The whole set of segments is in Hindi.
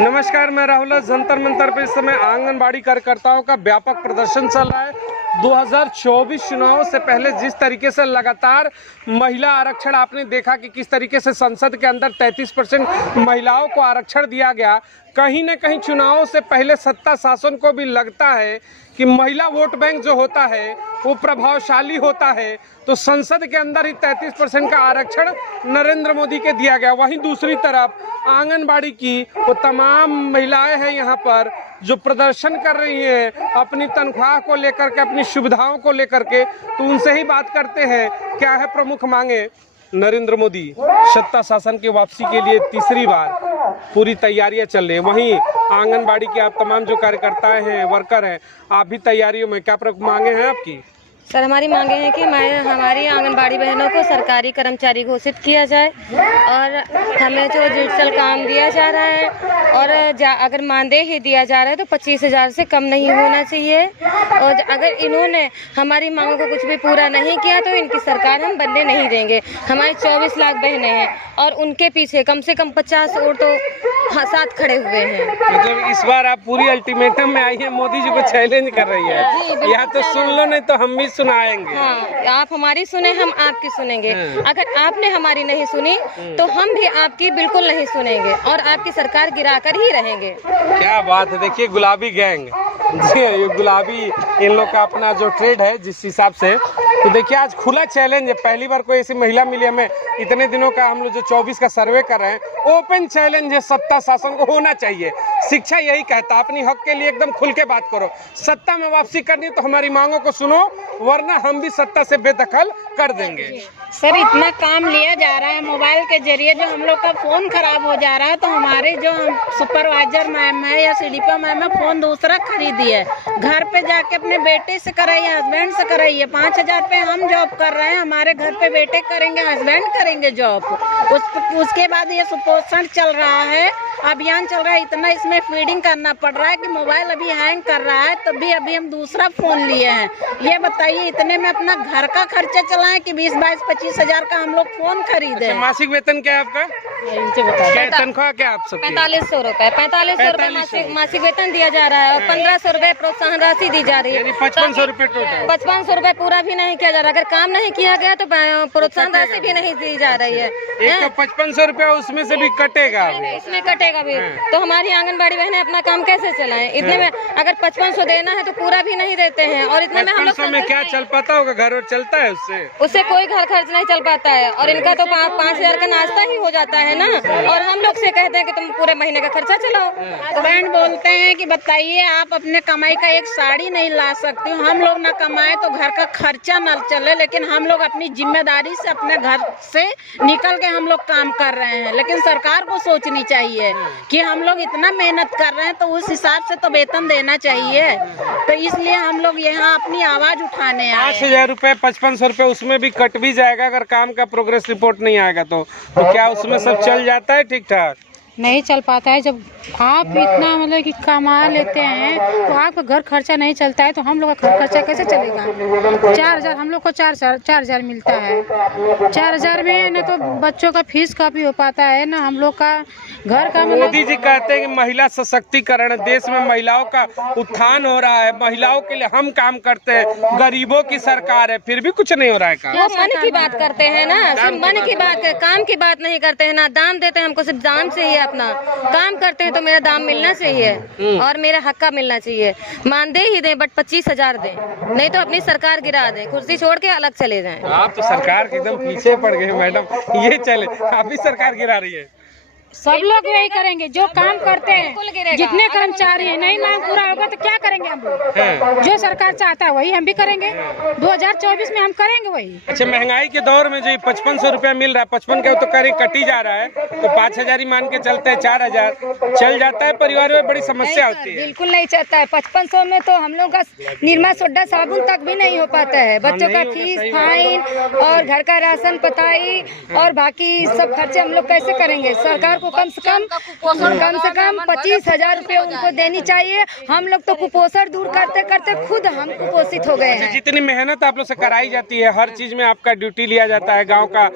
नमस्कार, मैं राहुल। जंतर मंतर पर इस समय आंगनबाड़ी कार्यकर्ताओं का व्यापक प्रदर्शन चल रहा है। 2024 चुनाव से पहले जिस तरीके से लगातार महिला आरक्षण आपने देखा कि किस तरीके से संसद के अंदर 33% महिलाओं को आरक्षण दिया गया, कहीं न कहीं चुनावों से पहले सत्ता शासन को भी लगता है कि महिला वोट बैंक जो होता है वो प्रभावशाली होता है, तो संसद के अंदर ही 33% का आरक्षण नरेंद्र मोदी के दिया गया। वहीं दूसरी तरफ आंगनबाड़ी की वो तमाम महिलाएं हैं यहाँ पर जो प्रदर्शन कर रही हैं अपनी तनख्वाह को लेकर के, अपनी सुविधाओं को लेकर के। तो उनसे ही बात करते हैं, क्या है प्रमुख मांगे। नरेंद्र मोदी सत्ता शासन की वापसी के लिए तीसरी बार पूरी तैयारियां चल रही हैं। वहीं आंगनबाड़ी के आप तमाम जो कार्यकर्ताएं हैं, वर्कर हैं, आप भी तैयारियों में, क्या प्रमुख मांगे हैं आपकी? सर, हमारी मांगे हैं कि हमारी आंगनबाड़ी बहनों को सरकारी कर्मचारी घोषित किया जाए और हमें जो डिजिटल काम दिया जा रहा है और अगर मानदेय ही दिया जा रहा है तो 25,000 से कम नहीं होना चाहिए। और अगर इन्होंने हमारी मांगों को कुछ भी पूरा नहीं किया तो इनकी सरकार हम बनने नहीं देंगे। हमारी 24 लाख बहनें हैं और उनके पीछे कम से कम 50 और तो साथ खड़े हुए हैं। मतलब इस बार आप पूरी अल्टीमेटम में आई है, मोदी जी को चैलेंज कर रही है। या तो सुन लो, नहीं तो हम भी सुनाएंगे। हाँ, आप हमारी सुने, हम आपकी सुनेंगे। अगर आपने हमारी नहीं सुनी तो हम भी आपकी बिल्कुल नहीं सुनेंगे और आपकी सरकार गिराकर ही रहेंगे। क्या बात है। देखिए, गुलाबी गैंग जी, ये गुलाबी इन लोग का अपना जो ट्रेड है जिस हिसाब से, तो देखिए आज खुला चैलेंज है। पहली बार कोई ऐसी महिला मिली हमें इतने दिनों का। हम लोग जो 24 का सर्वे कर रहे हैं, ओपन चैलेंज है, सत्ता शासन को होना चाहिए। शिक्षा यही कहता है, अपनी हक के लिए एकदम खुल के बात करो। सत्ता में वापसी करनी तो हमारी मांगों को सुनो, वरना हम भी सत्ता से बेदखल कर देंगे। सर, इतना काम लिया जा रहा है मोबाइल के जरिए, जो हम लोग का फोन खराब हो जा रहा है, तो हमारे जो सुपरवाइजर मैम है या सीडीपीओ मैम है, फोन दूसरा खरीदी है। घर पे जाके अपने बेटे से कराइए, हस्बैंड से कराइए। 5,000 पे हम जॉब कर रहे हैं, हमारे घर पे बेटे करेंगे, हस्बैंड करेंगे जॉब। उसके बाद ये सुपोषण चल रहा है, अभियान चल रहा है। इतना इसमें फीडिंग करना पड़ रहा है कि मोबाइल अभी हैंग कर रहा है, तब भी अभी हम दूसरा फोन लिए हैं। ये बताइए, इतने में अपना घर का खर्चा चलाएं कि 20-22-25,000 का हम लोग फोन खरीदे। अच्छा, मासिक वेतन क्या है आपका? क्या तनख्वाह क्या आप सबकी? 4500 रुपए। 4500 रुपए मासिक वेतन दिया जा रहा है और 1500 रुपए प्रोत्साहन राशि दी जा रही है। 5500 रुपए टोटल। 5500 रुपए पूरा भी नहीं किया जा रहा। अगर काम नहीं किया गया तो प्रोत्साहन राशि भी नहीं दी जा रही है। एक तो 5500 रुपए उसमें से भी कटेगा, इसमें कटेगा भी। तो हमारी आंगनबाड़ी बहनें अपना काम कैसे चलाएं? इतने में अगर 5500 देना है तो पूरा भी नहीं देते हैं और इतने में हम लोग में क्या चल पाता होगा? घर और चलता है उससे कोई घर खर्च नहीं चल पाता है और इनका तो 5,000 का नाश्ता ही हो जाता है ना। और हम लोग से कहते हैं कि तुम पूरे महीने का खर्चा चलाओ। तो बहन बोलते हैं कि बताइए, आप अपने कमाई का एक साड़ी नहीं ला सकती हो। हम लोग ना कमाए तो घर का खर्चा न चले, लेकिन हम लोग अपनी जिम्मेदारी से अपने घर से निकल के हम लोग काम कर रहे हैं। लेकिन सरकार को सोचनी चाहिए कि हम लोग इतना मेहनत कर रहे हैं तो उस हिसाब से तो वेतन देना चाहिए। तो इसलिए हम लोग यहाँ अपनी आवाज उठाने आए। 5,000 रुपए, 5500 रुपए उसमें भी कट भी जाएगा अगर काम का प्रोग्रेस रिपोर्ट नहीं आएगा तो क्या उसमें सब चल जाता है ठीक ठाक? नहीं चल पाता है। जब आप इतना मतलब कि कमा लेते हैं तो आपका घर खर्चा नहीं चलता है तो हम लोग का घर खर्चा कैसे चलेगा? 4,000 हम लोग को 4,000 मिलता है। 4,000 में न तो बच्चों का फीस काफी हो पाता है, न हम लोग का घर का। मोदी जी कहते हैं कि महिला सशक्तिकरण, देश में महिलाओं का उत्थान हो रहा है, महिलाओं के लिए हम काम करते हैं, गरीबों की सरकार है, फिर भी कुछ नहीं हो रहा है। काम वो मन की बात करते हैं ना, सिर्फ मन की बात, काम की बात नहीं करते हैं ना। दाम देते हैं हमको, सिर्फ दाम से ही अपना काम करते हैं तो मेरा दाम मिलना चाहिए और मेरा हक का मिलना चाहिए। मानदेय ही दें बट 25,000 दें, नहीं तो अपनी सरकार गिरा दें, कुर्सी छोड़ के अलग चले जाएं। आप तो सरकार के एकदम पीछे पड़ गए मैडम, ये चले आप भी सरकार गिरा रही है। सब लोग यही करेंगे जो काम करते हैं। जितने कर्मचारी हैं, नहीं मांग पूरा होगा तो क्या करेंगे हम लोग? जो सरकार चाहता है वही हम भी करेंगे। 2024 में हम करेंगे वही। अच्छा, महंगाई के दौर में जो 5500 रुपया मिल रहा है, 55 का तो करीब कटी जा रहा है, तो 5,000 ही मान के चलते हैं, 4,000 चल जाता है। परिवार में बड़ी समस्या होती है। बिल्कुल नहीं चलता है। 5500 में तो हम लोग का निरमा सोडा साबुन तक भी नहीं हो पाता है। बच्चों का फीस, फाइन और घर का राशन पताई और बाकी सब खर्चे हम लोग कैसे करेंगे? सरकार को कम से कम 25,000 रुपये उनको देनी चाहिए। हम लोग तो कुपोषण दूर करते करते खुद हम कुपोषित हो गए हैं। जितनी मेहनत आप लोग से कराई जाती है, हर चीज में आपका ड्यूटी लिया जाता है, गांव का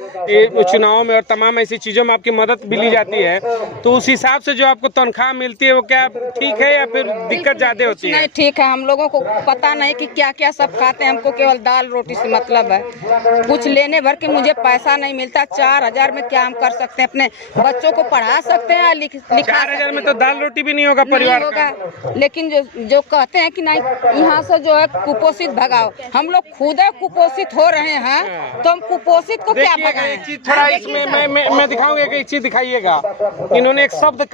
चुनाव में और तमाम ऐसी चीजों में आपकी मदद भी ली जाती है, तो उस हिसाब से जो आपको तनख्वाह मिलती है वो क्या ठीक है या फिर दिक्कत ज्यादा होती है? नहीं ठीक है, हम लोगों को पता नहीं कि क्या क्या सब खाते हैं, हमको केवल दाल रोटी से मतलब है। कुछ लेने भर के मुझे पैसा नहीं मिलता। 4,000 में क्या हम कर सकते हैं? अपने बच्चों को पढ़ा सकते हैं, लिखा 4,000 में तो दाल रोटी भी नहीं होगा परिवार नहीं होगा। लेकिन जो कहते हैं कि नहीं यहाँ से जो है कुपोषित भगाओ, हम लोग खुद कुपोषित हो रहे हैं, तो हम कुपोषित को क्या भगाएं? एक चीज थोड़ा इसमें मैं दिखाऊंगा, एक चीज दिखाइएगा। इन्होंने एक शब्द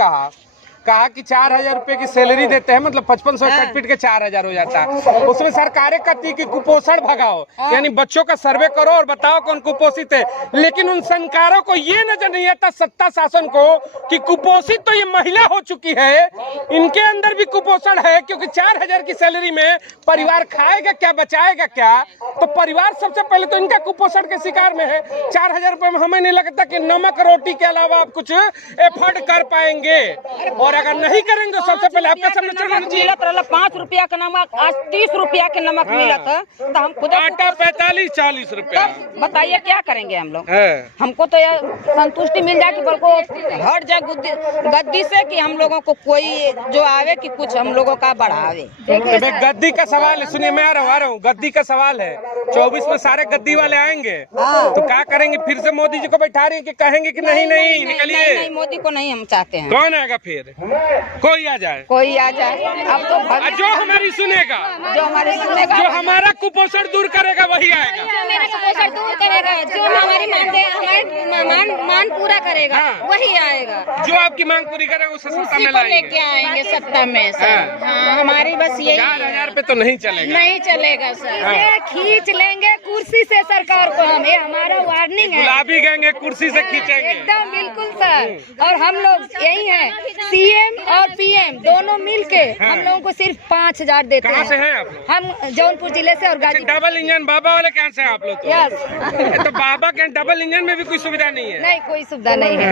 कहा कि 4,000 रुपए की सैलरी देते हैं, मतलब 5500 कट पीट के 4,000 हो जाता है। उसमें सरकारें कहती है कि कुपोषण भगाओ, यानी बच्चों का सर्वे करो और बताओ कौन कुपोषित है। लेकिन उन सरकारों को ये नजर नहीं आता, सत्ता शासन को, कि कुपोषित तो ये महिला हो चुकी है, इनके अंदर भी कुपोषण है। क्योंकि 4,000 की सैलरी में परिवार खाएगा क्या, बचाएगा क्या? तो परिवार सबसे पहले तो इनका कुपोषण के शिकार में है। 4,000 रुपए में हमें नहीं लगता कि नमक रोटी के अलावा आप कुछ एफर्ट कर पाएंगे, और अगर नहीं करेंगे तो सबसे पहले आपका संरक्षण होना चाहिए। 5 रुपया का नमक, आज 30 रुपया के नमक मिला था, तो हम खुद आटा 45-40 रुपया। बताइए क्या करेंगे हम लोग? हमको तो यह संतुष्टि मिल जाए कि बल्कि हट जाए गद्दी से, कि हम लोगों को कोई जो आवे कि कुछ हम लोगों का बढ़ावे। गद्दी का सवाल है, सुनिए मैं आ रहा हूँ, गद्दी का सवाल है। 24 में सारे गद्दी वाले आएंगे तो क्या करेंगे? फिर से मोदी जी को बैठा रहे हैं कि कहेंगे कि नहीं निकलिए? नहीं, मोदी को नहीं हम चाहते हैं। कौन आएगा फिर? कोई आ जाए। अब तो जो हमारी सुनेगा, जो हमारा कुपोषण दूर करेगा वही आएगा। मेरा कुपोषण दूर करेगा, जो हमारी मांग पूरा करेगा वही आएगा। जो आपकी मांग पूरी करेगा उसे सत्ता में लाएंगे। लेके आएंगे सत्ता में सर। हाँ, हमारी बस यही 4,000 पे तो नहीं चलेगा, नहीं चलेगा सर। खींच लेंगे कुर्सी से सरकार को हम, ये हमारा वार्निंग है। गुलाबी गएंगे कुर्सी से खींचेंगे एकदम बिल्कुल सर। और हम लोग यही हैं, सीएम और पीएम दोनों मिलके हम लोगों को सिर्फ 5,000 देते हैं। कहाँ से हैं आप? हम जौनपुर जिले से और गाजीपुर। डबल इंजन बाबा वाले कहाँ से आप लोग? यस। तो बाबा के डबल इंजन में भी कोई सुविधा नहीं है? नहीं, कोई सुविधा नहीं है।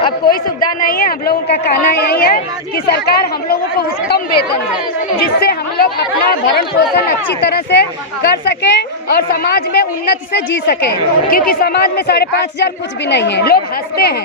अब कोई सुविधा नहीं है। हम लोगों का कहना यही है कि सरकार हम लोगों को उत्तम वेतन दे, जिससे हम लोग अपना भरण पोषण अच्छी तरह से कर सके और समाज में उन्नति से जी सके। क्योंकि समाज में 5,500 कुछ भी नहीं है, लोग हंसते हैं।